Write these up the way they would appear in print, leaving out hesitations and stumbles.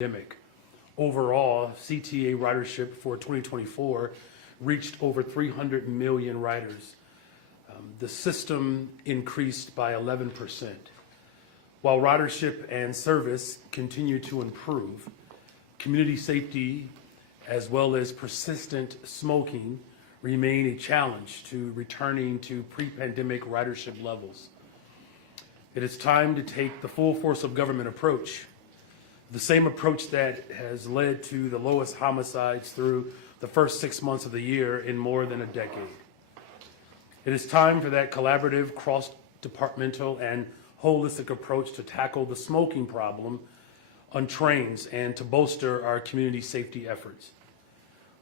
pandemic. Overall, CTA ridership for 2024 reached over 300 million riders. The system increased by 11%. While ridership and service continue to improve, community safety as well as persistent smoking remain a challenge to returning to pre-pandemic ridership levels. It is time to take the full force of government approach, the same approach that has led to the lowest homicides through the first 6 months of the year in more than a decade. It is time for that collaborative, cross-departmental, and holistic approach to tackle the smoking problem on trains and to bolster our community safety efforts.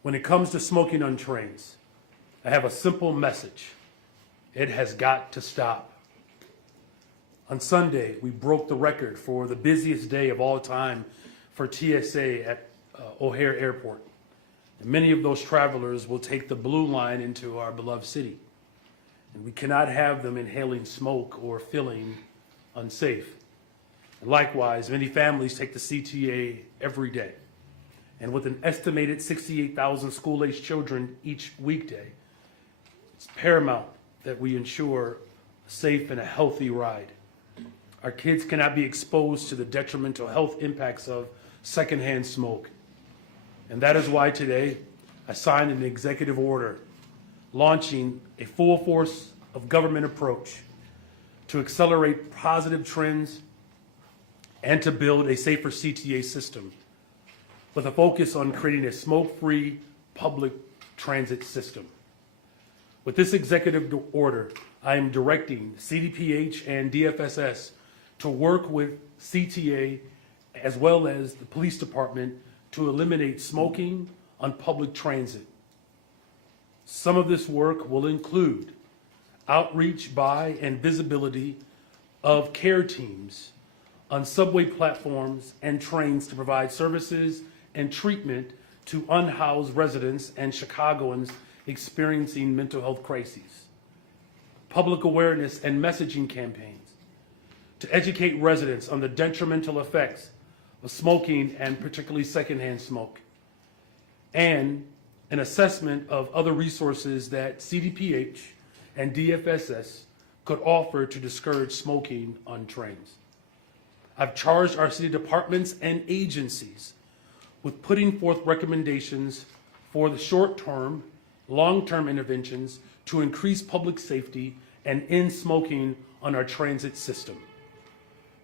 When it comes to smoking on trains, I have a simple message. It has got to stop. On Sunday, we broke the record for the busiest day of all time for TSA at O'Hare Airport. And many of those travelers will take the blue line into our beloved city. And we cannot have them inhaling smoke or feeling unsafe. And likewise, many families take the CTA every day. And with an estimated 68,000 school-aged children each weekday, it's paramount that we ensure a safe and a healthy ride. Our kids cannot be exposed to the detrimental health impacts of secondhand smoke. And that is why today I signed an executive order launching a full force of government approach to accelerate positive trends and to build a safer CTA system with a focus on creating a smoke-free public transit system. With this executive order, I am directing CDPH and DFSS to work with CTA as well as the police department to eliminate smoking on public transit. Some of this work will include outreach by and visibility of care teams on subway platforms and trains to provide services and treatment to unhoused residents and Chicagoans experiencing mental health crises. Public awareness and messaging campaigns to educate residents on the detrimental effects of smoking and particularly secondhand smoke, and an assessment of other resources that CDPH and DFSS could offer to discourage smoking on trains. I've charged our city departments and agencies with putting forth recommendations for the short-term, long-term interventions to increase public safety and end smoking on our transit system.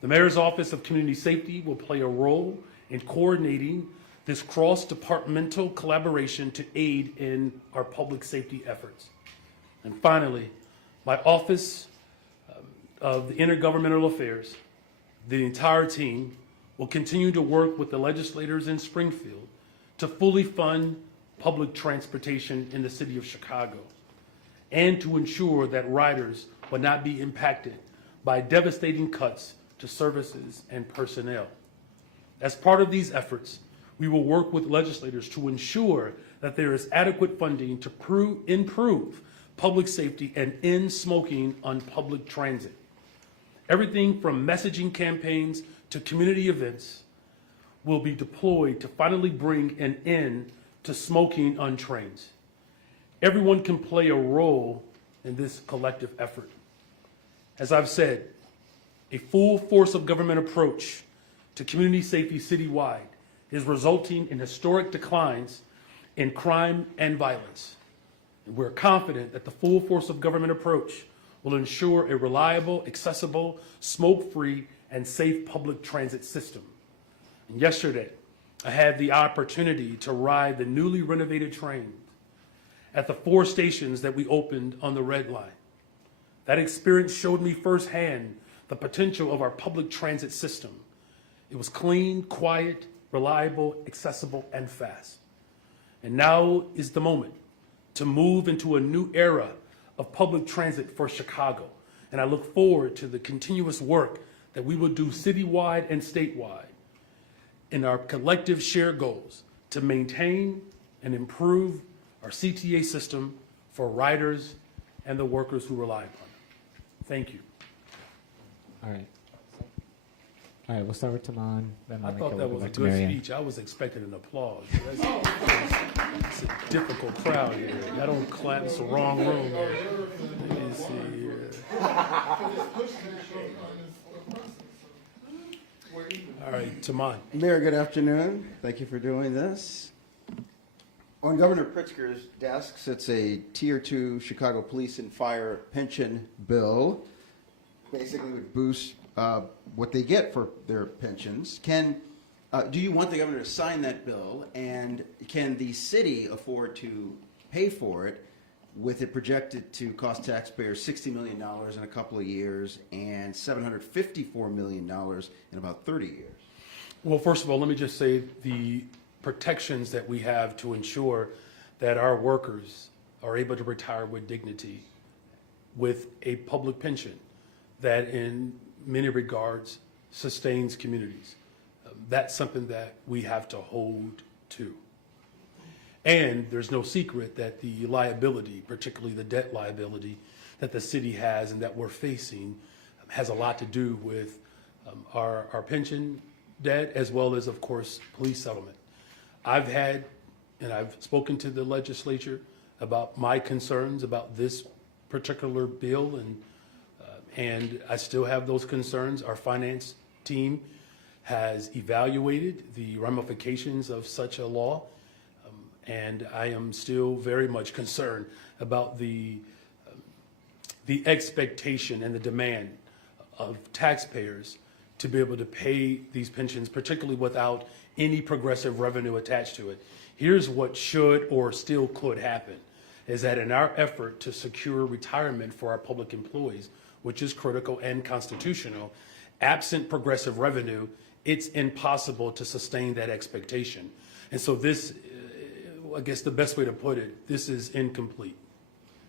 The Mayor's Office of Community Safety will play a role in coordinating this cross-departmental collaboration to aid in our public safety efforts. And finally, my Office of the Intergovernmental Affairs, the entire team, will continue to work with the legislators in Springfield to fully fund public transportation in the city of Chicago and to ensure that riders will not be impacted by devastating cuts to services and personnel. As part of these efforts, we will work with legislators to ensure that there is adequate funding to improve public safety and end smoking on public transit. Everything from messaging campaigns to community events will be deployed to finally bring an end to smoking on trains. Everyone can play a role in this collective effort. As I've said, a full force of government approach to community safety citywide is resulting in historic declines in crime and violence. And we're confident that the full force of government approach will ensure a reliable, accessible, smoke-free, and safe public transit system. And yesterday, I had the opportunity to ride the newly renovated train at the 4 stations that we opened on the Red Line. That experience showed me firsthand the potential of our public transit system. It was clean, quiet, reliable, accessible, and fast. And now is the moment to move into a new era of public transit for Chicago. And I look forward to the continuous work that we will do citywide and statewide in our collective shared goals to maintain and improve our CTA system for riders and the workers who rely upon it. Thank you. All right. All right, we'll start with Taman, then I Monica, thought that we'll go was a back to good Marianne. speech. I was expecting an applause. It's a difficult crowd here. I don't clap. It's the wrong room here. Let me see here. All right, Taman. Mayor, good afternoon. Thank you for doing this. On Governor Pritzker's desk sits a Tier 2 Chicago Police and Fire pension bill. Basically would boost what they get for their pensions. Do you want the governor to sign that bill, and can the city afford to pay for it with it projected to cost taxpayers $60 million in a couple of years and $754 million in about 30 years? Well, first of all, let me just say the protections that we have to ensure that our workers are able to retire with dignity with a public pension that in many regards sustains communities. That's something that we have to hold to. And there's no secret that the liability, particularly the debt liability that the city has and that we're facing, has a lot to do with our pension debt, as well as, of course, police settlement. I've spoken to the legislature about my concerns about this particular bill, and I still have those concerns. Our finance team has evaluated the ramifications of such a law, and I am still very much concerned about the expectation and the demand of taxpayers to be able to pay these pensions, particularly without any progressive revenue attached to it. Here's what should or still could happen, is that in our effort to secure retirement for our public employees, which is critical and constitutional, absent progressive revenue, it's impossible to sustain that expectation. And so this, I guess the best way to put it, this is incomplete.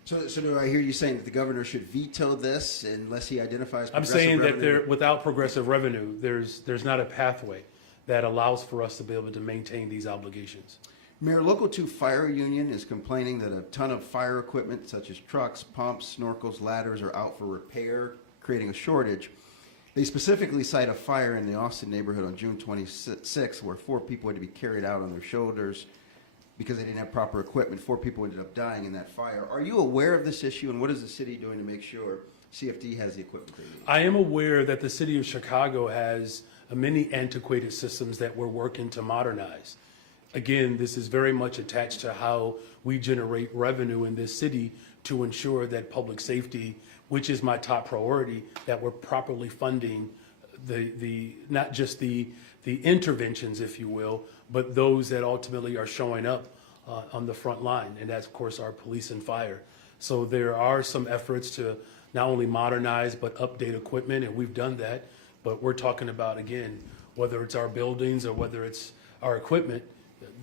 So do I hear you saying that the governor should veto this unless he identifies I'm progressive saying that revenue? without progressive revenue, there's not a pathway that allows for us to be able to maintain these obligations. Mayor, Local 2 Fire Union is complaining that a ton of fire equipment such as trucks, pumps, snorkels, ladders are out for repair, creating a shortage. They specifically cite a fire in the Austin neighborhood on June 26th where 4 people had to be carried out on their shoulders because they didn't have proper equipment. 4 people ended up dying in that fire. Are you aware of this issue, and what is the city doing to make sure CFD has the equipment they need? I am aware that the city of Chicago has many antiquated systems that we're working to modernize. Again, this is very much attached to how we generate revenue in this city to ensure that public safety, which is my top priority, that we're properly funding the not just the interventions, if you will, but those that ultimately are showing up on the front line, and that's, of course, our police and fire. So there are some efforts to not only modernize but update equipment, and we've done that, but we're talking about, again, whether it's our buildings or whether it's our equipment,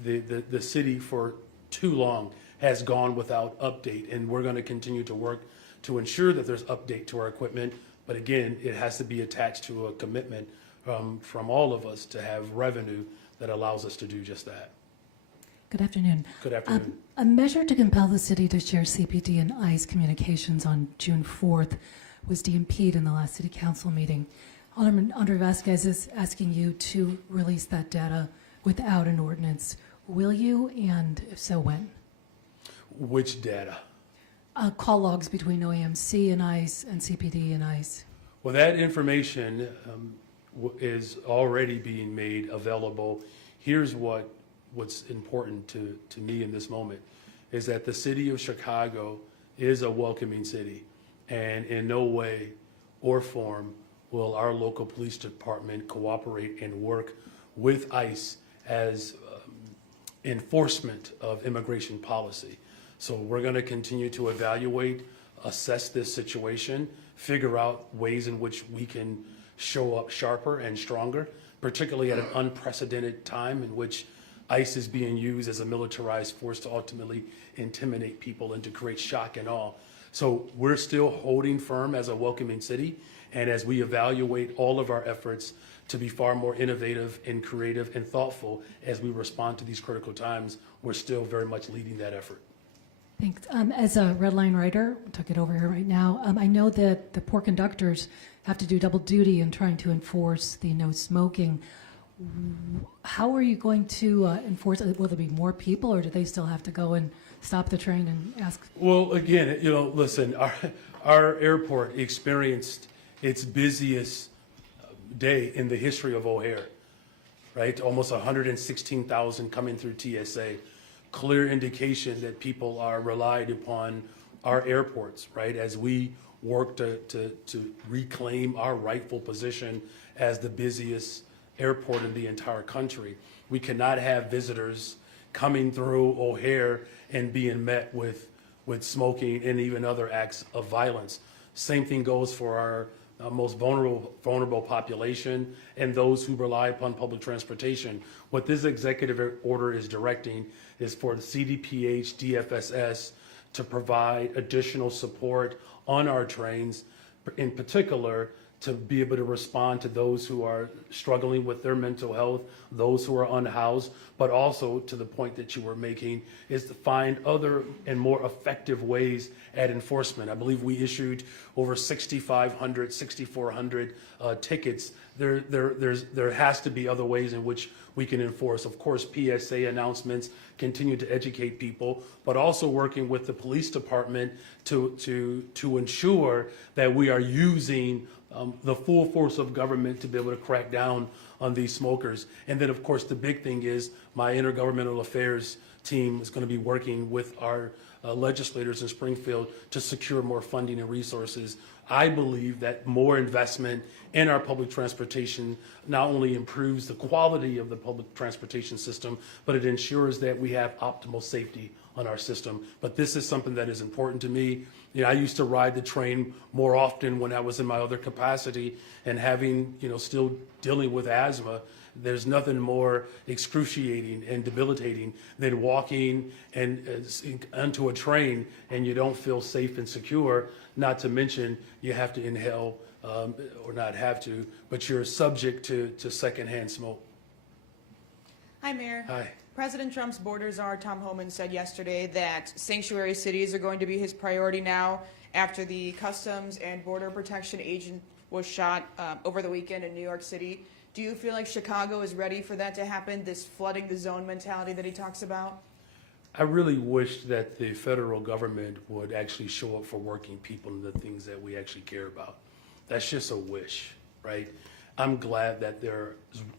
the city for too long has gone without update, and we're going to continue to work to ensure that there's update to our equipment. But again, it has to be attached to a commitment from all of us to have revenue that allows us to do just that. Good afternoon. Good afternoon. A measure to compel the city to share CPD and ICE communications on June 4th was DMP'd in the last city council meeting. Alderman Andre Vasquez is asking you to release that data without an ordinance. Will you, and if so, when? Which data? Call logs between OAMC and ICE and CPD and ICE. Well, that information is already being made available. Here's what's important to me in this moment is that the city of Chicago is a welcoming city, and in no way or form will our local police department cooperate and work with ICE as enforcement of immigration policy. So we're going to continue to evaluate, assess this situation, figure out ways in which we can show up sharper and stronger, particularly at an unprecedented time in which ICE is being used as a militarized force to ultimately intimidate people and to create shock and awe. So we're still holding firm as a welcoming city, and as we evaluate all of our efforts to be far more innovative and creative and thoughtful as we respond to these critical times, we're still very much leading that effort. Thanks. As a Red Line writer, took it over here right now. I know that the poor conductors have to do double duty in trying to enforce the no smoking. How are you going to enforce it? Will there be more people, or do they still have to go and stop the train and ask? Well, again, listen, our airport experienced its busiest day in the history of O'Hare, right? Almost 116,000 coming through TSA. Clear indication that people are relied upon our airports, right? As we work to reclaim our rightful position as the busiest airport in the entire country. We cannot have visitors coming through O'Hare and being met with smoking and even other acts of violence. Same thing goes for our most vulnerable population and those who rely upon public transportation. What this executive order is directing is for the CDPH, DFSS to provide additional support on our trains, in particular to be able to respond to those who are struggling with their mental health, those who are unhoused, but also to the point that you were making is to find other and more effective ways at enforcement. I believe we issued over 6,500, 6,400 tickets. There has to be other ways in which we can enforce. Of course, PSA announcements continue to educate people, but also working with the police department to ensure that we are using the full force of government to be able to crack down on these smokers. And then, of course, the big thing is my intergovernmental affairs team is going to be working with our legislators in Springfield to secure more funding and resources. I believe that more investment in our public transportation not only improves the quality of the public transportation system, but it ensures that we have optimal safety on our system. But this is something that is important to me. I used to ride the train more often when I was in my other capacity, and having, still dealing with asthma, there's nothing more excruciating and debilitating than walking onto a train and you don't feel safe and secure, not to mention you have to inhale, or not have to, but you're subject to secondhand smoke. Hi, Mayor. Hi. President Trump's border czar, Tom Homan, said yesterday that sanctuary cities are going to be his priority now after the Customs and Border Protection agent was shot over the weekend in New York City. Do you feel like Chicago is ready for that to happen, this flooding the zone mentality that he talks about? I really wish that the federal government would actually show up for working people and the things that we actually care about. That's just a wish, right? I'm glad that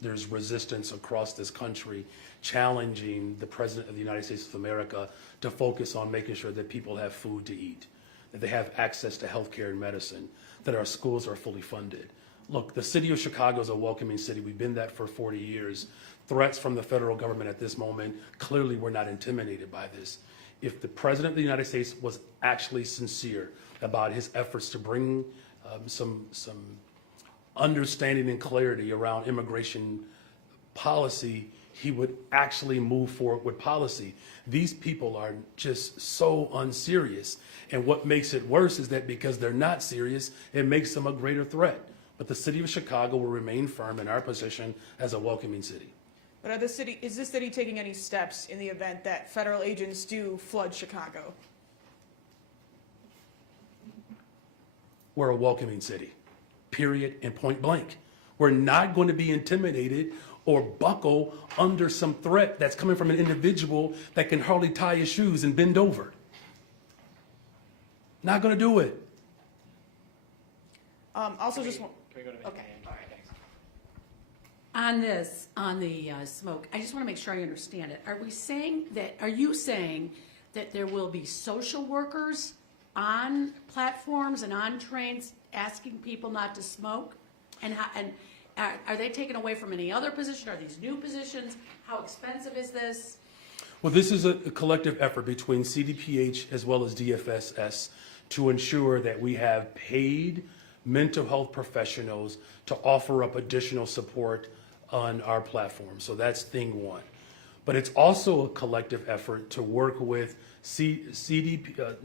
there's resistance across this country challenging the President of the United States of America to focus on making sure that people have food to eat, that they have access to health care and medicine, that our schools are fully funded. Look, the city of Chicago is a welcoming city. We've been that for 40 years. Threats from the federal government at this moment, clearly we're not intimidated by this. If the President of the United States was actually sincere about his efforts to bring some understanding and clarity around immigration policy, he would actually move forward with policy. These people are just so unserious. And what makes it worse is that because they're not serious, it makes them a greater threat. But the city of Chicago will remain firm in our position as a welcoming city. But is the city taking any steps in the event that federal agents do flood Chicago? We're a welcoming city, period, and point blank. We're not going to be intimidated or buckle under some threat that's coming from an individual that can hardly tie his shoes and bend over. Not going to do it. Also, just one. Can we go to Okay. All right. Thanks. On the smoke, I just want to make sure I understand it. Are you saying that there will be social workers on platforms and on trains asking people not to smoke? And are they taken away from any other position? Are these new positions? How expensive is this? Well, this is a collective effort between CDPH as well as DFSS to ensure that we have paid mental health professionals to offer up additional support on our platform. So that's thing one. But it's also a collective effort to work with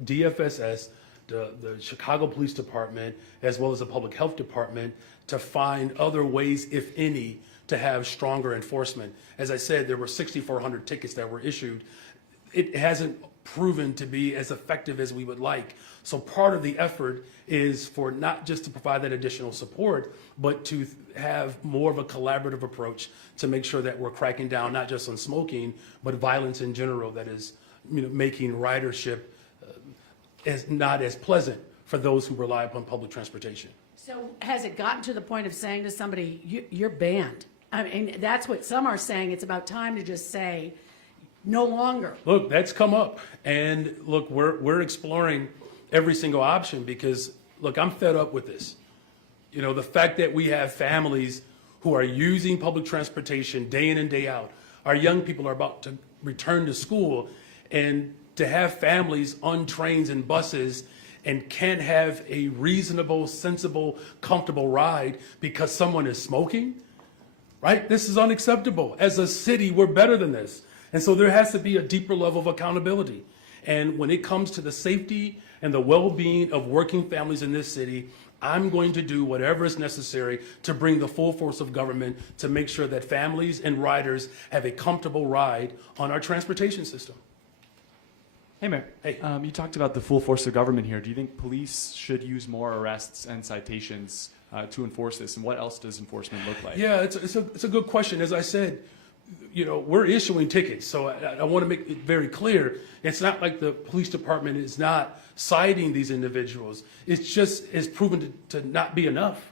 DFSS, the Chicago Police Department, as well as the Public Health Department, to find other ways, if any, to have stronger enforcement. As I said, there were 6,400 tickets that were issued. it hasn't proven to be as effective as we would like. So part of the effort is for not just to provide that additional support, but to have more of a collaborative approach to make sure that we're cracking down not just on smoking, but violence in general that is, making ridership as not as pleasant for those who rely upon public transportation. So has it gotten to the point of saying to somebody, you're banned? I mean, that's what some are saying. It's about time to just say, no longer. Look, that's come up, and look, we're exploring every single option because, look, I'm fed up with this. The fact that we have families who are using public transportation day in and day out. Our young people are about to return to school, and to have families on trains and buses and can't have a reasonable, sensible, comfortable ride because someone is smoking, right? This is unacceptable. As a city, we're better than this. And so there has to be a deeper level of accountability. And when it comes to the safety and the well-being of working families in this city, I'm going to do whatever is necessary to bring the full force of government to make sure that families and riders have a comfortable ride on our transportation system. Hey, Mayor. Hey. You talked about the full force of government here. Do you think police should use more arrests and citations to enforce this? And what else does enforcement look like? Yeah, it's a good question. As I said, we're issuing tickets. So I want to make it very clear. It's not like the police department is not citing these individuals. It's just it's proven to not be enough.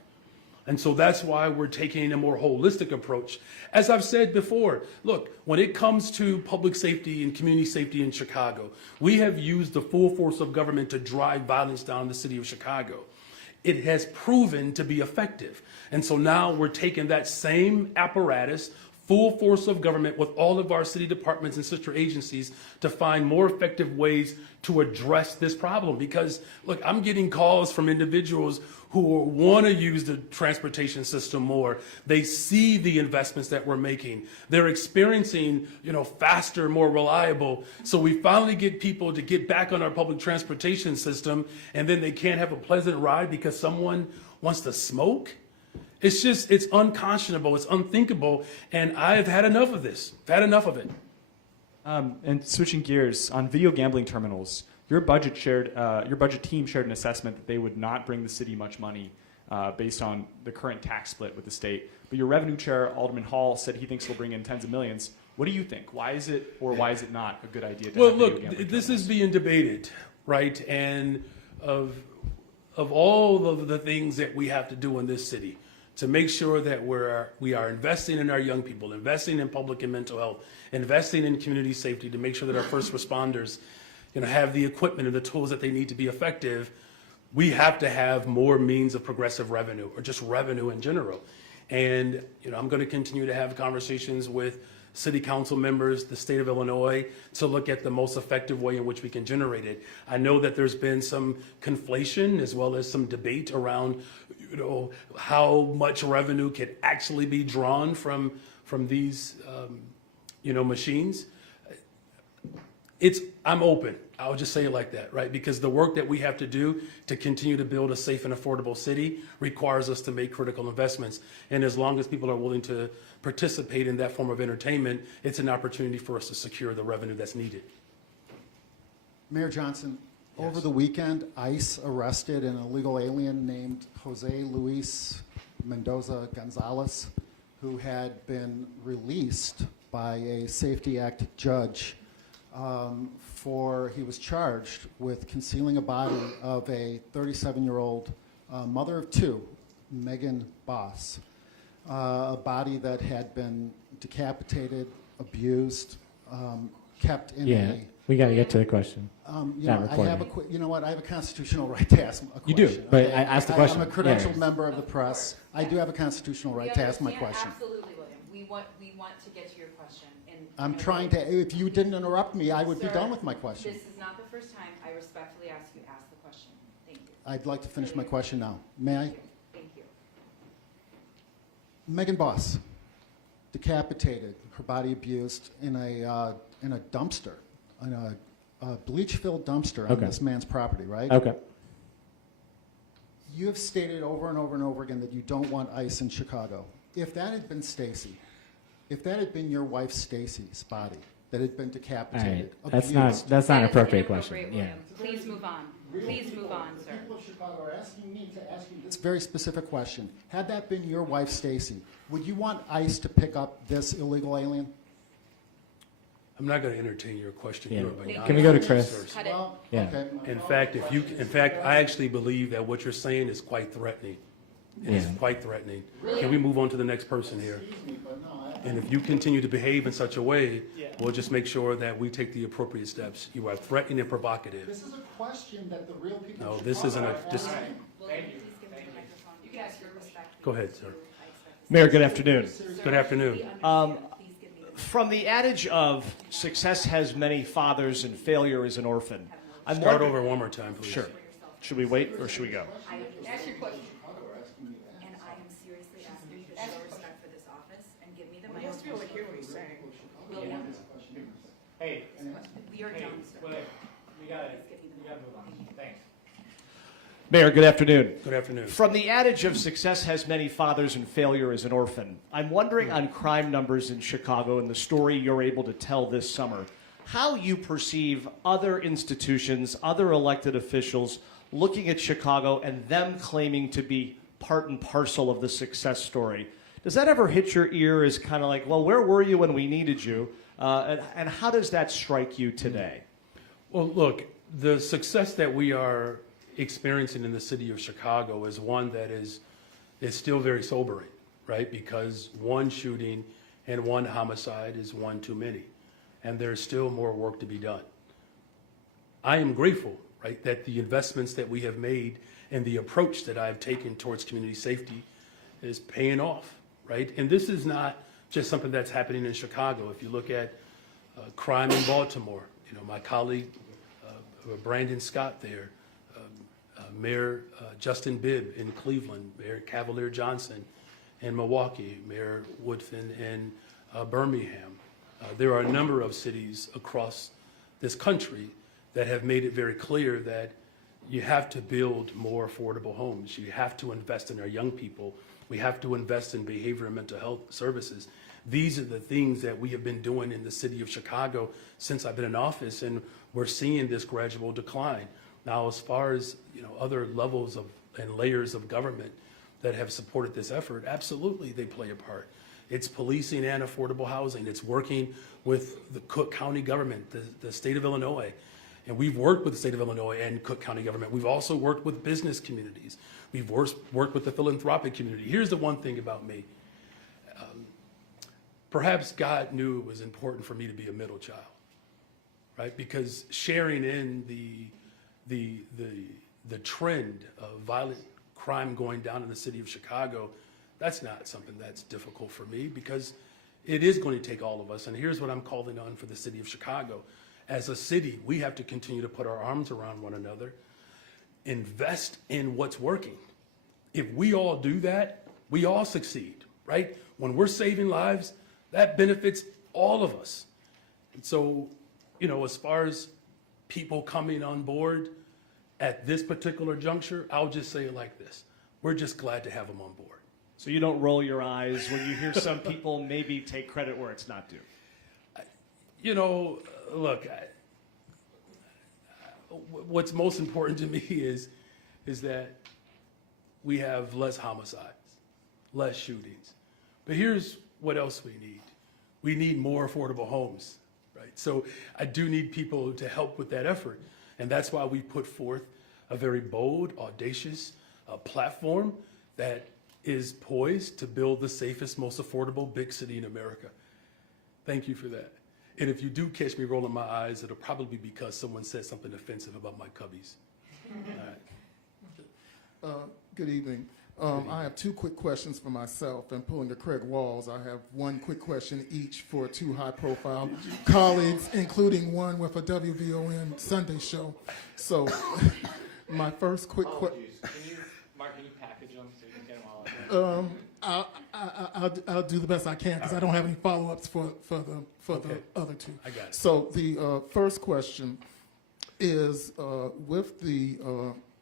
And so that's why we're taking a more holistic approach. As I've said before, look, when it comes to public safety and community safety in Chicago, we have used the full force of government to drive violence down in the city of Chicago. It has proven to be effective. And so now we're taking that same apparatus, full force of government with all of our city departments and sister agencies to find more effective ways to address this problem. Because, look, I'm getting calls from individuals who want to use the transportation system more. They see the investments that we're making. They're experiencing, faster, more reliable. So we finally get people to get back on our public transportation system, and then they can't have a pleasant ride because someone wants to smoke. It's unconscionable, it's unthinkable, and I've had enough of this. I've had enough of it. And switching gears, on video gambling terminals, your budget team shared an assessment that they would not bring the city much money based on the current tax split with the state. But your revenue chair, Alderman Hall, said he thinks it'll bring in tens of millions. What do you think? Why is it or why is it not a good idea to have video gambling terminals? This is being debated, right? And of all of the things that we have to do in this city, to make sure that we are investing in our young people, investing in public and mental health, investing in community safety to make sure that our first responders have the equipment and the tools that they need to be effective, we have to have more means of progressive revenue or just revenue in general. And I'm going to continue to have conversations with city council members, the state of Illinois, to look at the most effective way in which we can generate it. I know that there's been some conflation as well as some debate around, how much revenue can actually be drawn from these, machines. I'm open. I'll just say it like that, right? Because the work that we have to do to continue to build a safe and affordable city requires us to make critical investments. And as long as people are willing to participate in that form of entertainment, it's an opportunity for us to secure the revenue that's needed. Mayor Johnson, Yes. over the weekend, ICE arrested an illegal alien named Jose Luis Mendoza Gonzalez, who had been released by a Safety Act judge he was charged with concealing a body of a 37-year-old mother of two, Megan Boss, a body that had been decapitated, abused, kept in a... We got to get to the question. I have I have a constitutional right to ask a question. You do, but I asked the question. I'm a credentialed member of the press. I do have a constitutional right to ask my question. Absolutely, William. We want to get to your question. I'm trying to. If you didn't interrupt me, I would be done with my question. This is not the first time. I respectfully ask you ask the question. Thank you. I'd like to finish my question now. May I? Thank you. Megan Boss, decapitated, her body abused in a dumpster, in a bleach-filled dumpster on this man's property, right? Okay. You have stated over and over and over again that you don't want ICE in Chicago. If that had been Stacy, if that had been your wife Stacy's body, that had been All decapitated. right, that's abused. not an That is appropriate question. inappropriate, Yeah. William. Please move on. Please move on, sir. People of Chicago are asking me to ask you this very specific question. Had that been your wife, Stacy, would you want ICE to pick up this illegal alien? I'm not going to entertain your question. Yeah. You're a bananas. Can we go to Chris? Sirs. Cut it. Well, Yeah. okay. In fact, I actually believe that what you're saying is quite threatening. It is Yeah. quite threatening. Can we move on to the next person here? Excuse me, but no, And if you continue to behave in such a way, we'll just make sure that we take the appropriate steps. You are threatening and provocative. this is a question that the real people No, of this Chicago isn't a- are this- asking. William, please give me the microphone. You can ask your respect. Go ahead, sir. Mayor, good afternoon. Good afternoon. Please give me the From the adage of success has many fathers and failure is an orphan, I'm Start wondering- over one more time, please. Sure. Should we wait or should we go? Ask your question. And I am seriously asking you to show respect for this office and give me the He has to be able to microphone. hear what he's saying. William, Hey, we are done, sir. we gotta Please give me the move on. microphone. Thanks. Mayor, good afternoon. Good afternoon. From the adage of success has many fathers and failure is an orphan, I'm wondering on crime numbers in Chicago and the story you're able to tell this summer, how you perceive other institutions, other elected officials looking at Chicago and them claiming to be part and parcel of the success story. Does that ever hit your ear as kind of like, well, where were you when we needed you? And how does that strike you today? Well, look, the success that we are experiencing in the city of Chicago is one that is still very sobering, right? Because one shooting and one homicide is one too many, and there's still more work to be done. I am grateful, right, that the investments that we have made and the approach that I've taken towards community safety is paying off, right? And this is not just something that's happening in Chicago. If you look at crime in Baltimore, my colleague Brandon Scott there, Mayor Justin Bibb in Cleveland, Mayor Cavalier Johnson in Milwaukee, Mayor Woodfin in Birmingham. There are a number of cities across this country that have made it very clear that you have to build more affordable homes. You have to invest in our young people. We have to invest in behavior and mental health services. These are the things that we have been doing in the city of Chicago since I've been in office, and we're seeing this gradual decline. Now, as far as other levels of and layers of government that have supported this effort, absolutely they play a part. It's policing and affordable housing. It's working with the Cook County government, the state of Illinois. And we've worked with the state of Illinois and Cook County government. We've also worked with business communities. We've worked with the philanthropic community. Here's the one thing about me. Perhaps God knew it was important for me to be a middle child, right? Because sharing in the trend of violent crime going down in the city of Chicago, that's not something that's difficult for me because it is going to take all of us. And here's what I'm calling on for the city of Chicago. As a city, we have to continue to put our arms around one another, invest in what's working. If we all do that, we all succeed, right? When we're saving lives, that benefits all of us. And so, as far as people coming on board at this particular juncture, I'll just say it like this. We're just glad to have them on board. So you don't roll your eyes when you hear some people maybe take credit where it's not due. Look, what's most important to me is that we have less homicides, less shootings. But here's what else we need. We need more affordable homes, right? So I do need people to help with that effort. And that's why we put forth a very bold, audacious platform that is poised to build the safest, most affordable big city in America. Thank you for that. And if you do catch me rolling my eyes, it'll probably be because someone said something offensive about my cubbies. All right. Good evening. I have two quick questions for myself, and pulling the Craig Walls, I have one quick question each for two high-profile colleagues, including one with a WVON Sunday show. So my first quick question. Mark, can you package them so you can get them all out? I'll do the best I can because I don't have any follow-ups for the other two. I got it. So the first question is with the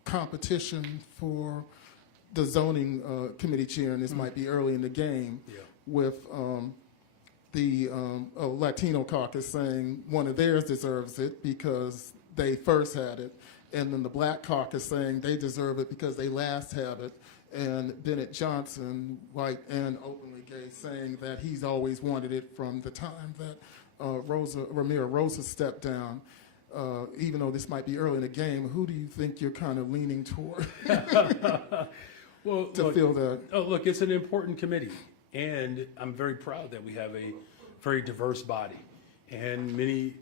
competition for the zoning committee chair, and this might be early in the game, Yeah. with the Latino caucus saying one of theirs deserves it because they first had it, and then the Black caucus saying they deserve it because they last had it, and Bennett Johnson, white and openly gay, saying that he's always wanted it from the time that Ramira Rosa stepped down. Even though this might be early in the game, who do you think you're kind of leaning toward Well, to fill that? Oh, look, it's an important committee, and I'm very proud that we have a very diverse body, and many,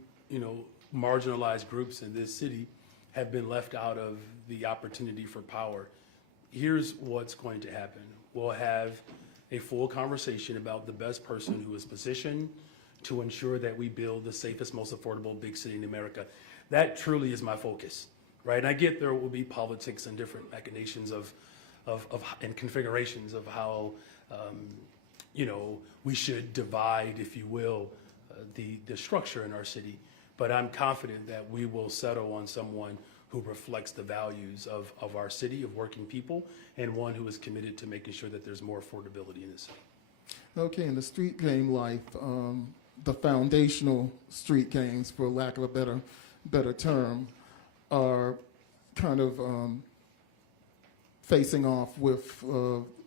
marginalized groups in this city have been left out of the opportunity for power. Here's what's going to happen. We'll have a full conversation about the best person who is positioned to ensure that we build the safest, most affordable big city in America. That truly is my focus, right? And I get there will be politics and different machinations and configurations of how, we should divide, if you will, the structure in our city. But I'm confident that we will settle on someone who reflects the values of our city, of working people, and one who is committed to making sure that there's more affordability in the city. Okay, in the street game life, the foundational street games, for lack of a better term, are kind of facing off with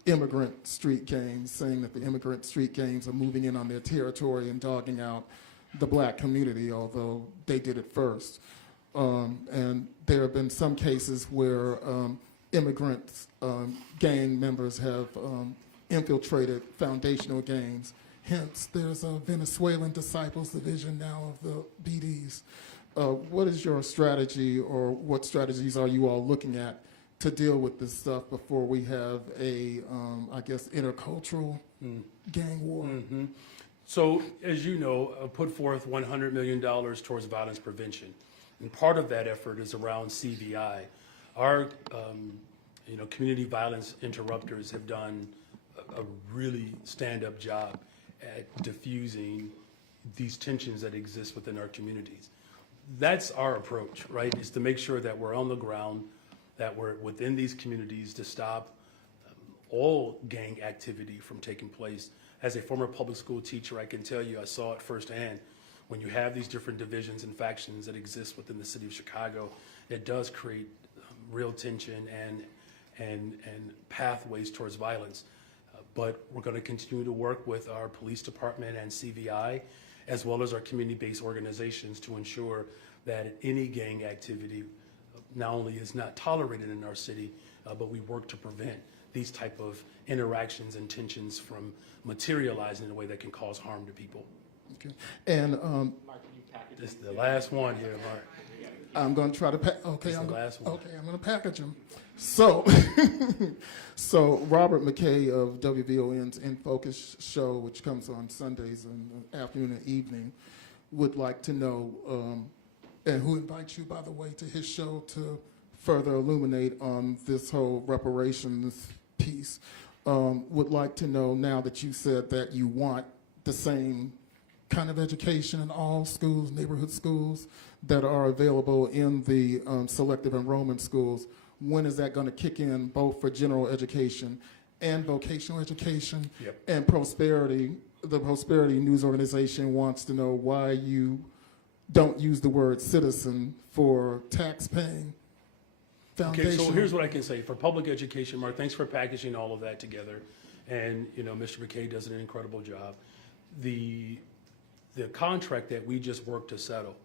immigrant street gangs, saying that the immigrant street gangs are moving in on their territory and dogging out the Black community, although they did it first. And there have been some cases where immigrant gang members have infiltrated foundational gangs. Hence, there's a Venezuelan Disciples Division now of the BDs. What is your strategy, or what strategies are you all looking at to deal with this stuff before we have a, intercultural gang war? Mm-hmm. So, as you know, put forth $100 million towards violence prevention. And part of that effort is around CVI. Our, community violence interrupters have done a really stand-up job at diffusing these tensions that exist within our communities. That's our approach, right? Is to make sure that we're on the ground, that we're within these communities to stop all gang activity from taking place. As a former public school teacher, I can tell you I saw it firsthand. When you have these different divisions and factions that exist within the city of Chicago, it does create real tension and pathways towards violence. But we're going to continue to work with our police department and CVI, as well as our community-based organizations, to ensure that any gang activity not only is not tolerated in our city, but we work to prevent these type of interactions and tensions from materializing in a way that can cause harm to people. Okay. And This is the last one here, Mark. I'm going to try to This is the last one. Okay, I'm going to package them. So, so Robert McKay of WVON's In Focus show, which comes on Sundays in the afternoon and evening, would like to know, and who invites you, by the way, to his show to further illuminate on this whole reparations piece, would like to know, now that you said that you want the same kind of education in all schools, neighborhood schools that are available in the selective enrollment schools, when is that going to kick in, both for general education and vocational education? Yep. And Prosperity, the Prosperity News Organization wants to know why you don't use the word citizen for tax-paying foundation. Okay, so here's what I can say. For public education, Mark, thanks for packaging all of that together. And, Mr. McKay does an incredible job. The contract that we just worked to settle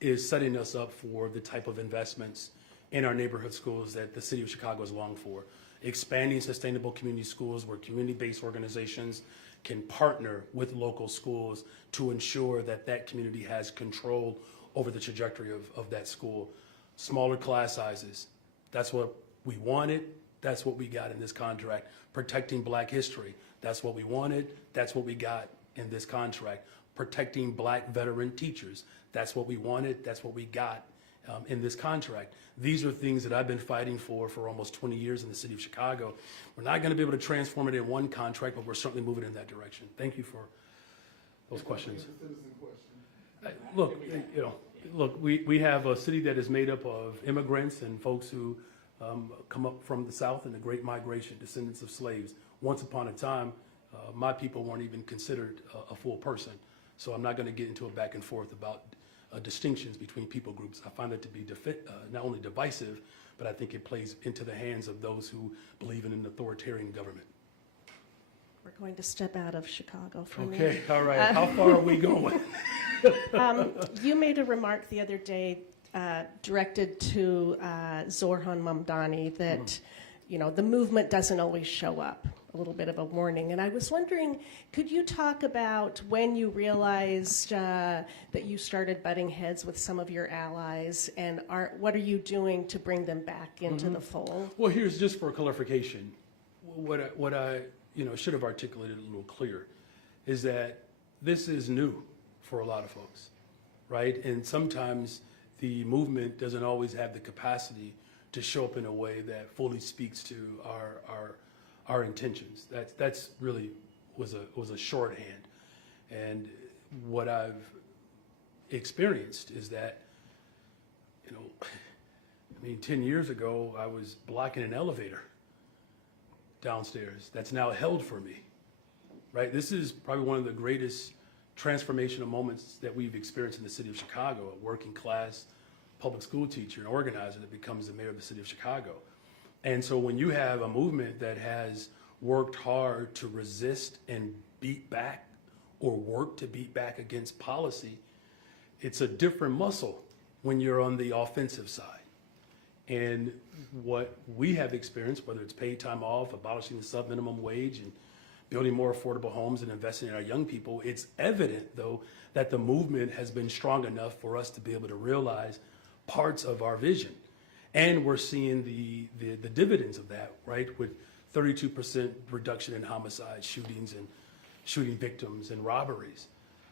is setting us up for the type of investments in our neighborhood schools that the city of Chicago has longed for. Expanding sustainable community schools where community-based organizations can partner with local schools to ensure that that community has control over the trajectory of that school. Smaller class sizes, that's what we wanted, that's what we got in this contract. Protecting Black history, that's what we wanted, that's what we got in this contract. Protecting Black veteran teachers, that's what we wanted, that's what we got in this contract. These are things that I've been fighting for almost 20 years in the city of Chicago. We're not going to be able to transform it in one contract, but we're certainly moving in that direction. Thank you for those questions. Look, we have a city that is made up of immigrants and folks who come up from the South in the Great Migration, descendants of slaves. Once upon a time, my people weren't even considered a full person. So I'm not going to get into a back and forth about distinctions between people groups. I find that to be not only divisive, but I think it plays into the hands of those who believe in an authoritarian government. We're going to step out of Chicago for a minute. Okay, all right. How far are we going? You made a remark the other day directed to Zorhan Mamdani that, you know, the movement doesn't always show up. A little bit of a warning. And I was wondering, could you talk about when you realized that you started butting heads with some of your allies, and what are you doing to bring them back into the fold? Well, here's just for clarification. What I should have articulated a little clearer is that this is new for a lot of folks, right? And sometimes the movement doesn't always have the capacity to show up in a way that fully speaks to our intentions. That's really was a shorthand. And what I've experienced is that, 10 years ago, I was blocking an elevator downstairs that's now held for me, right? This is probably one of the greatest transformational moments that we've experienced in the city of Chicago, a working class public school teacher and organizer that becomes the mayor of the city of Chicago. And so when you have a movement that has worked hard to resist and beat back or work to beat back against policy, it's a different muscle when you're on the offensive side. And what we have experienced, whether it's paid time off, abolishing the sub-minimum wage, and building more affordable homes and investing in our young people, it's evident, though, that the movement has been strong enough for us to be able to realize parts of our vision. And we're seeing the dividends of that, right, with 32% reduction in homicide, shootings, and shooting victims and robberies.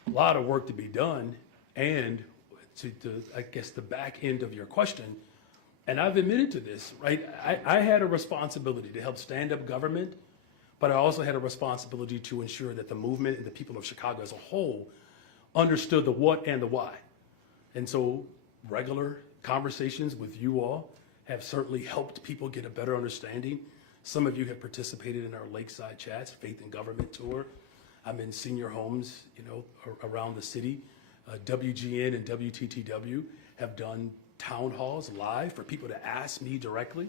A lot of work to be done. And to I guess, the back end of your question, and I've admitted to this, right, I had a responsibility to help stand up government, but I also had a responsibility to ensure that the movement and the people of Chicago as a whole understood the what and the why. And so regular conversations with you all have certainly helped people get a better understanding. Some of you have participated in our Lakeside Chats, Faith in Government Tour. I'm in senior homes, around the city. WGN and WTTW have done town halls live for people to ask me directly.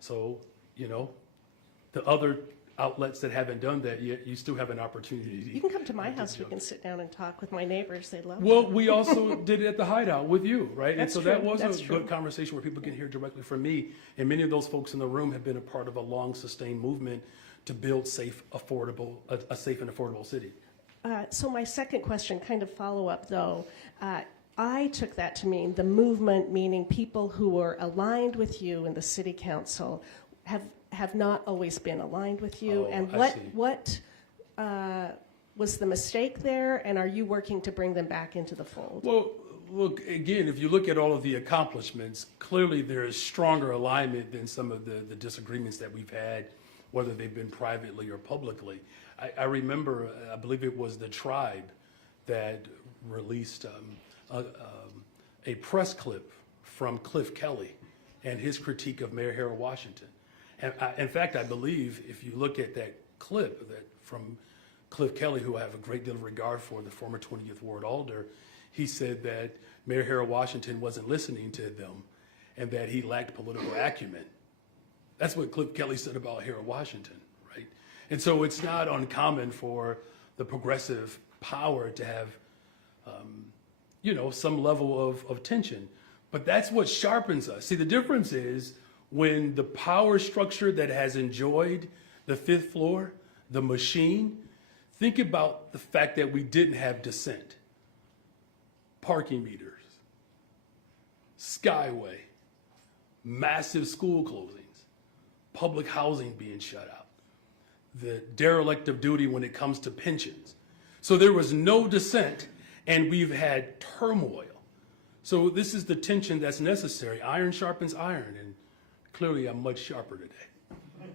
So, the other outlets that haven't done that yet, you still have an opportunity. You can come to my house. We can sit down and talk with my neighbors. They love Well, it. we also did it at the Hideout with you, right? That's and so that true. was That's a true. good conversation where people can hear directly from me. And many of those folks in the room have been a part of a long, sustained movement to build a safe and affordable city. So my second question, kind of follow-up, though. I took that to mean the movement, meaning people who were aligned with you in the city council, have not always been aligned with you. Oh, and I see. what was the mistake there, and are you working to bring them back into the fold? Well, look, again, if you look at all of the accomplishments, clearly there is stronger alignment than some of the disagreements that we've had, whether they've been privately or publicly. I remember, I believe it was the Tribe that released a press clip from Cliff Kelly and his critique of Mayor Harold Washington. And in fact, I believe if you look at that clip that from Cliff Kelly, who I have a great deal of regard for, the former 20th Ward Alder, he said that Mayor Harold Washington wasn't listening to them and that he lacked political acumen. That's what Cliff Kelly said about Harold Washington, right? And so it's not uncommon for the progressive power to have, some level of tension. But that's what sharpens us. See, the difference is when the power structure that has enjoyed the fifth floor, the machine, think about the fact that we didn't have dissent. Parking meters, Skyway, massive school closings, public housing being shut out, the derelict of duty when it comes to pensions. So there was no dissent, and we've had turmoil. So this is the tension that's necessary. Iron sharpens iron, and clearly I'm much sharper today.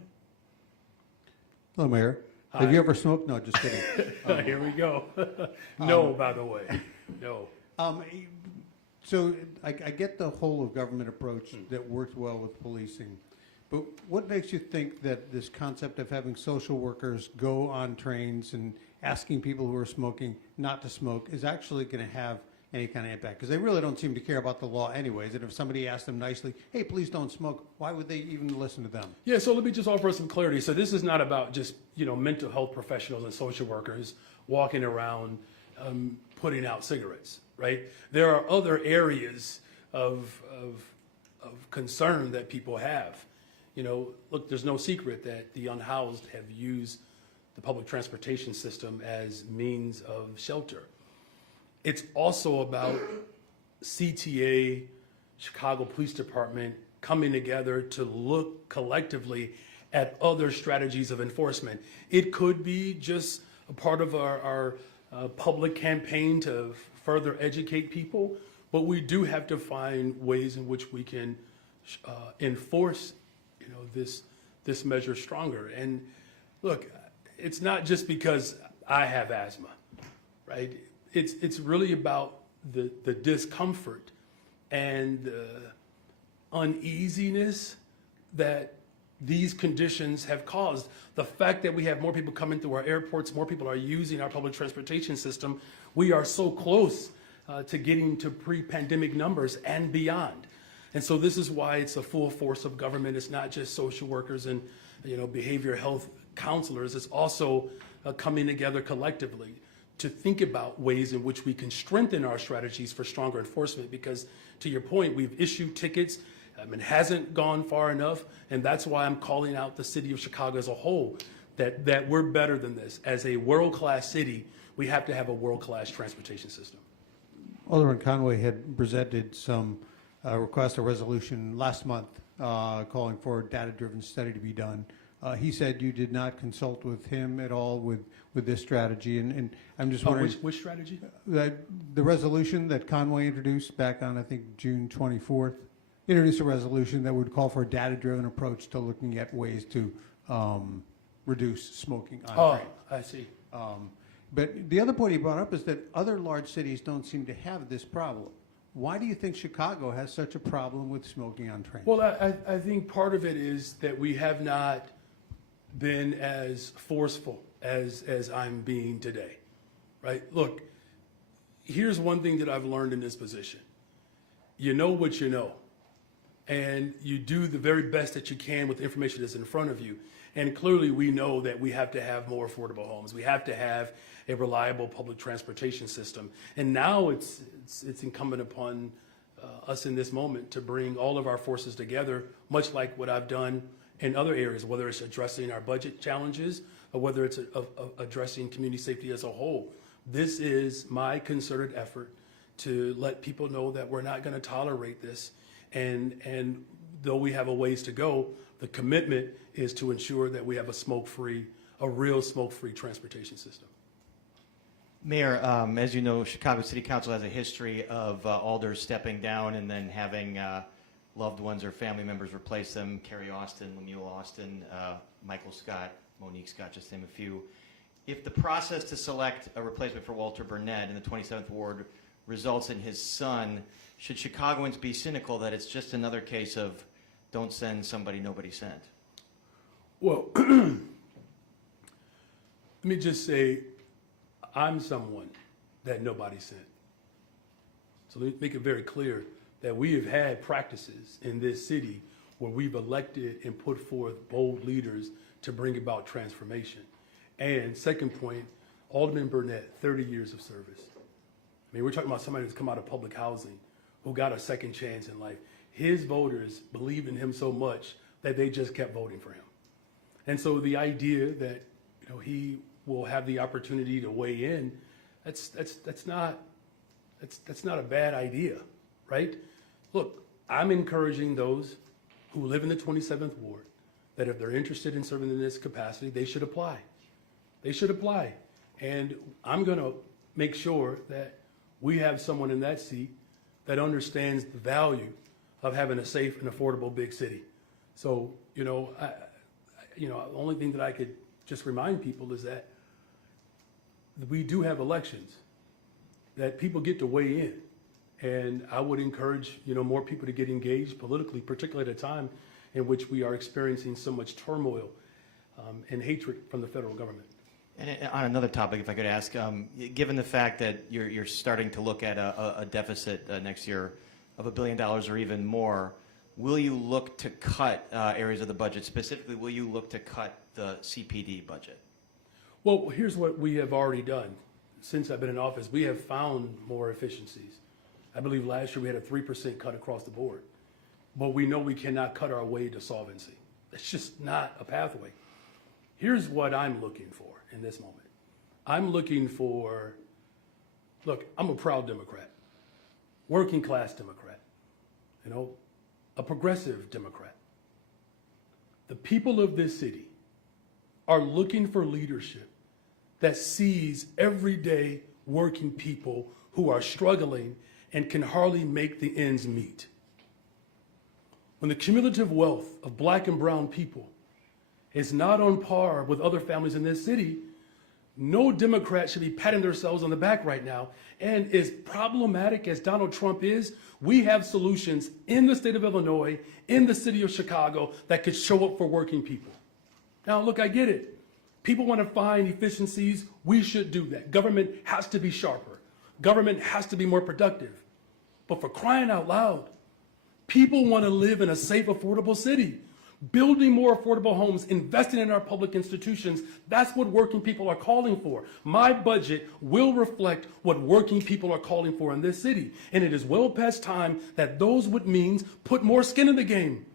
Hello, Mayor. Hi. Have you ever smoked? No, just kidding. Here we go. No, by the way, no. So I get the whole of government approach that works well with policing, But what makes you think that this concept of having social workers go on trains and asking people who are smoking not to smoke is actually going to have any kind of impact? Because they really don't seem to care about the law anyways. And if somebody asked them nicely, hey, please don't smoke, why would they even listen to them? Yeah, so let me just offer some clarity. So this is not about just, mental health professionals and social workers walking around putting out cigarettes, right? There are other areas of concern that people have. Look, there's no secret that the unhoused have used the public transportation system as means of shelter. It's also about CTA, Chicago Police Department, coming together to look collectively at other strategies of enforcement. It could be just a part of our public campaign to further educate people, but we do have to find ways in which we can enforce, this measure stronger. And look, it's not just because I have asthma, right? It's really about the discomfort and the uneasiness that these conditions have caused. The fact that we have more people coming through our airports, more people are using our public transportation system, we are so close to getting to pre-pandemic numbers and beyond. And so this is why it's a full force of government. It's not just social workers and behavioral health counselors. It's also coming together collectively to think about ways in which we can strengthen our strategies for stronger enforcement. Because to your point, we've issued tickets. It hasn't gone far enough, and that's why I'm calling out the city of Chicago as a whole, that we're better than this. As a world-class city, we have to have a world-class transportation system. Alderman Conway had presented some request a resolution last month calling for a data-driven study to be done. He said you did not consult with him at all with this strategy, and I'm just wondering. Which strategy? The resolution that Conway introduced back on, I think, June 24th, introduced a resolution that would call for a data-driven approach to looking at ways to reduce smoking on trains. I see. But the other point he brought up is that other large cities don't seem to have this problem. Why do you think Chicago has such a problem with smoking on trains? Well, I think part of it is that we have not been as forceful as I'm being today, right? Look, here's one thing that I've learned in this position. You know what you know, and you do the very best that you can with the information that's in front of you. And clearly we know that we have to have more affordable homes. We have to have a reliable public transportation system. And now it's incumbent upon us in this moment to bring all of our forces together, much like what I've done in other areas, whether it's addressing our budget challenges or whether it's addressing community safety as a whole. This is my concerted effort to let people know that we're not going to tolerate this. And though we have a ways to go, the commitment is to ensure that we have a real smoke-free transportation system. Mayor, as you know, Chicago City Council has a history of alders stepping down and then having loved ones or family members replace them. Kerry Austin, Lemuel Austin, Michael Scott, Monique Scott, just to name a few. If the process to select a replacement for Walter Burnett in the 27th Ward results in his son, should Chicagoans be cynical that it's just another case of don't send somebody nobody sent? Well, let me just say, I'm someone that nobody sent. So let me make it very clear that we have had practices in this city where we've elected and put forth bold leaders to bring about transformation. And second point, Alderman Burnett, 30 years of service. I mean, we're talking about somebody who's come out of public housing, who got a second chance in life. His voters believe in him so much that they just kept voting for him. And so the idea that he will have the opportunity to weigh in, that's not a bad idea, right? Look, I'm encouraging those who live in the 27th Ward that if they're interested in serving in this capacity, they should apply. They should apply. And I'm going to make sure that we have someone in that seat that understands the value of having a safe and affordable big city. So, the only thing that I could just remind people is that we do have elections, that people get to weigh in. And I would encourage, more people to get engaged politically, particularly at a time in which we are experiencing so much turmoil and hatred from the federal government. And on another topic, if I could ask, given the fact that you're starting to look at a deficit next year of $1 billion or even more, will you look to cut areas of the budget? Specifically, will you look to cut the CPD budget? Well, here's what we have already done. Since I've been in office, we have found more efficiencies. I believe last year we had a 3% cut across the board. But we know we cannot cut our way to solvency. It's just not a pathway. Here's what I'm looking for in this moment. I'm looking for, look, I'm a proud Democrat, working class Democrat, you know, a progressive Democrat. The people of this city are looking for leadership that sees everyday working people who are struggling and can hardly make the ends meet. When the cumulative wealth of black and brown people is not on par with other families in this city, no Democrat should be patting themselves on the back right now. And as problematic as Donald Trump is, we have solutions in the state of Illinois, in the city of Chicago, that could show up for working people. Now, look, I get it. People want to find efficiencies. We should do that. Government has to be sharper. Government has to be more productive. But for crying out loud, people want to live in a safe, affordable city. Building more affordable homes, investing in our public institutions, that's what working people are calling for. My budget will reflect what working people are calling for in this city. And it is well past time that those with means put more skin in the game.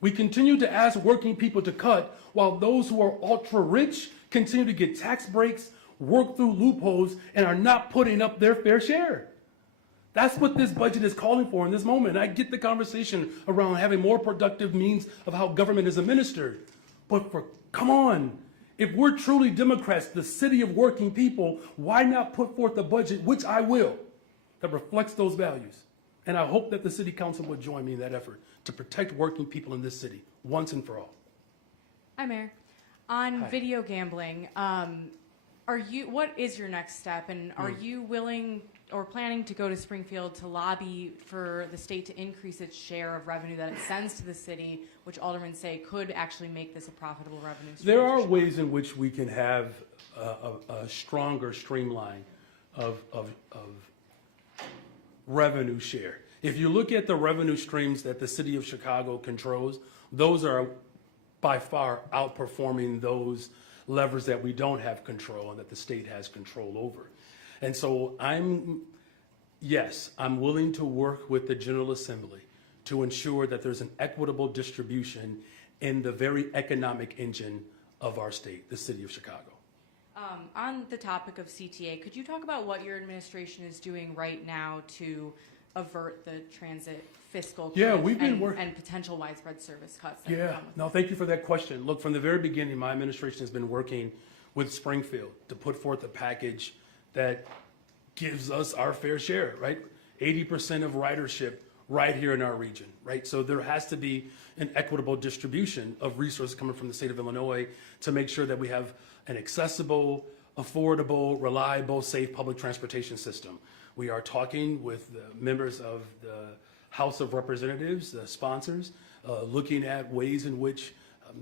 We continue to ask working people to cut while those who are ultra rich continue to get tax breaks, work through loopholes, and are not putting up their fair share. That's what this budget is calling for in this moment. And I get the conversation around having more productive means of how government is administered. But come on, if we're truly Democrats, the city of working people, why not put forth a budget, which I will, that reflects those values? And I hope that the city council would join me in that effort to protect working people in this city once and for all. Hi, Mayor. On Hi. video gambling, what is your next step, and are you willing or planning to go to Springfield to lobby for the state to increase its share of revenue that it sends to the city, which aldermen say could actually make this a profitable revenue stream? There are ways in which we can have a stronger streamline of revenue share. If you look at the revenue streams that the city of Chicago controls, those are by far outperforming those levers that we don't have control and that the state has control over. And so I'm willing to work with the General Assembly to ensure that there's an equitable distribution in the very economic engine of our state, the city of Chicago. On the topic of CTA, could you talk about what your administration is doing right now to avert the transit fiscal we've been working and potential widespread service cuts? That Yeah, come with no, thank you for that question. Look, from the very beginning, my administration has been working with Springfield to put forth a package that gives us our fair share, right? 80% of ridership right here in our region, right? So there has to be an equitable distribution of resources coming from the state of Illinois to make sure that we have an accessible, affordable, reliable, safe public transportation system. We are talking with the members of the House of Representatives, the sponsors, looking at ways in which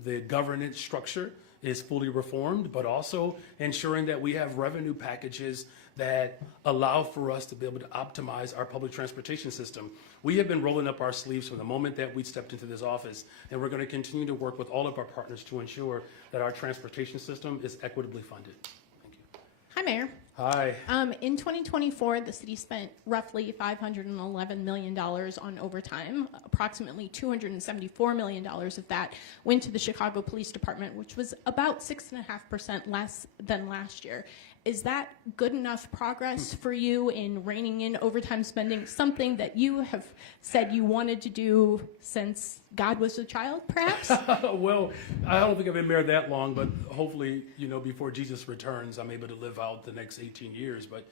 the governance structure is fully reformed, but also ensuring that we have revenue packages that allow for us to be able to optimize our public transportation system. We have been rolling up our sleeves from the moment that we stepped into this office, and we're going to continue to work with all of our partners to ensure that our transportation system is equitably funded. Thank you. Hi, Mayor. Hi. In 2024, the city spent roughly $511 million on overtime. Approximately $274 million of that went to the Chicago Police Department, which was about 6.5% less than last year. Is that good enough progress for you in reining in overtime spending, something that you have said you wanted to do since God was a child, perhaps? Well, I don't think I've been mayor that long, but hopefully, before Jesus returns, I'm able to live out the next 18 years. But,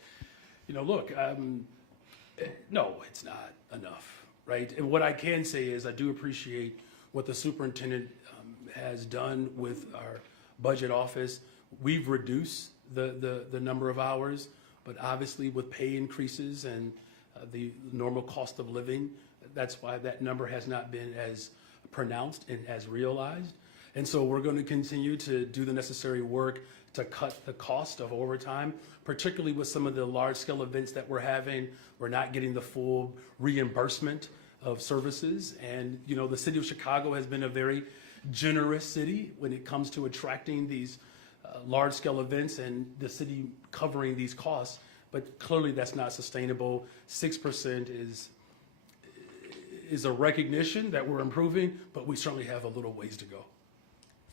look, no, it's not enough, right? And what I can say is I do appreciate what the superintendent has done with our budget office. We've reduced the number of hours, but obviously with pay increases and the normal cost of living, that's why that number has not been as pronounced and as realized. And so we're going to continue to do the necessary work to cut the cost of overtime, particularly with some of the large-scale events that we're having. We're not getting the full reimbursement of services. And, you know, the city of Chicago has been a very generous city when it comes to attracting these large-scale events and the city covering these costs. But clearly that's not sustainable. 6% is a recognition that we're improving, but we certainly have a little ways to go.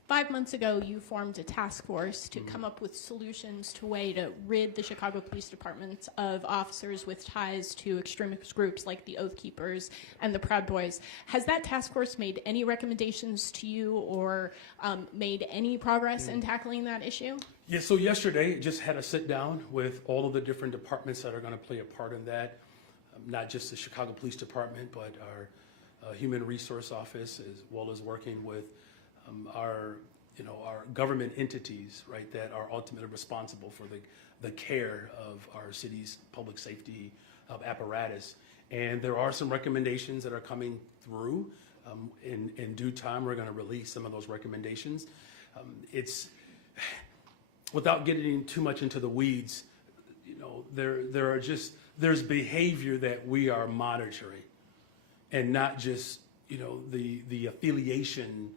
5 months ago, you formed a task force to come up with solutions to way to rid the Chicago Police Department of officers with ties to extremist groups like the Oath Keepers and the Proud Boys. Has that task force made any recommendations to you or made any progress in tackling that issue? Yeah, so yesterday just had a sit down with all of the different departments that are going to play a part in that, not just the Chicago Police Department, but our Human Resource Office, as well as working with our government entities, right, that are ultimately responsible for the care of our city's public safety apparatus. And there are some recommendations that are coming through. In due time, we're going to release some of those recommendations. It's without getting too much into the weeds, you know, there's behavior that we are monitoring, and not just, you know, the affiliation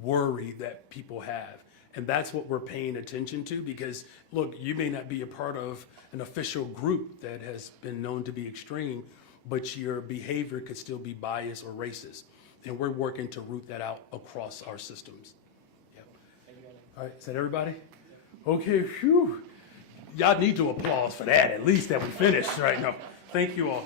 worry that people have. And that's what we're paying attention to, because look, you may not be a part of an official group that has been known to be extreme, but your behavior could still be biased or racist. And we're working to root that out across our systems. Yep. All right, is that everybody? Okay, phew. Y'all need to applause for that, at least that we finished right now. Thank you all.